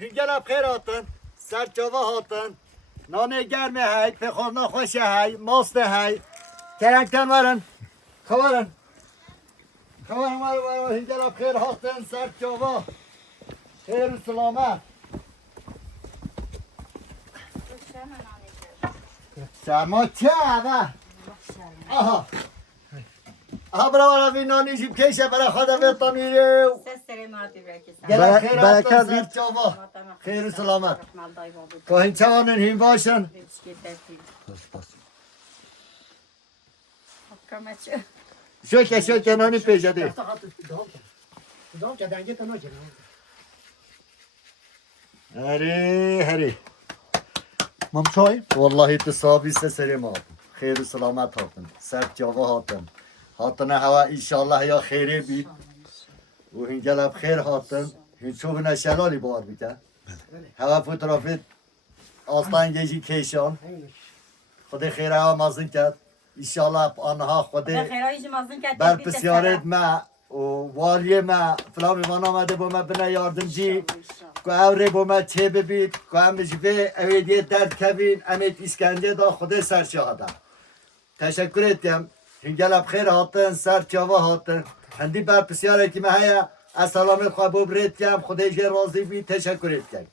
هنگل بخیر هاتن سرچاوه هاتن نانه گرمه های پخورنا خوشه های ماست های کرنگتن ورن خوارن ورن هنگل بخیر هاتن سرچاوه خیر و سلامت شما چه اوه آها برای وی نانی جیب کشه برای خدا بیتا میره برکت بید خیر و سلامت که این چوانن هیم باشن شوکه نانی پیشه دی هری مام چای؟ والله تصابی سسری ما خیر و سلامت هاتن سر جاوه هاتن هوا انشالله یا خیره بید و هنگل خیر هاتن هنچوه نشلالی بار بیده هوا فوترافید آستان گیجی کشان خدا خیر هوا مازن کرد انشالله آنها خدا بر پسیارت ما و والی ما فلان ایمان آمده با ما بنا یاردم جی که اوره با ما چه ببید که همش به اویدیه درد کبین امید اسکنجه دا خدا سرشاهدم تشکر ettim هنگل بخیر هاتن سر چاوه هاتن هندی بر پسیاره که ما هیا از سلامت خواه ببرید کم خدای راضی بید تشکر ettim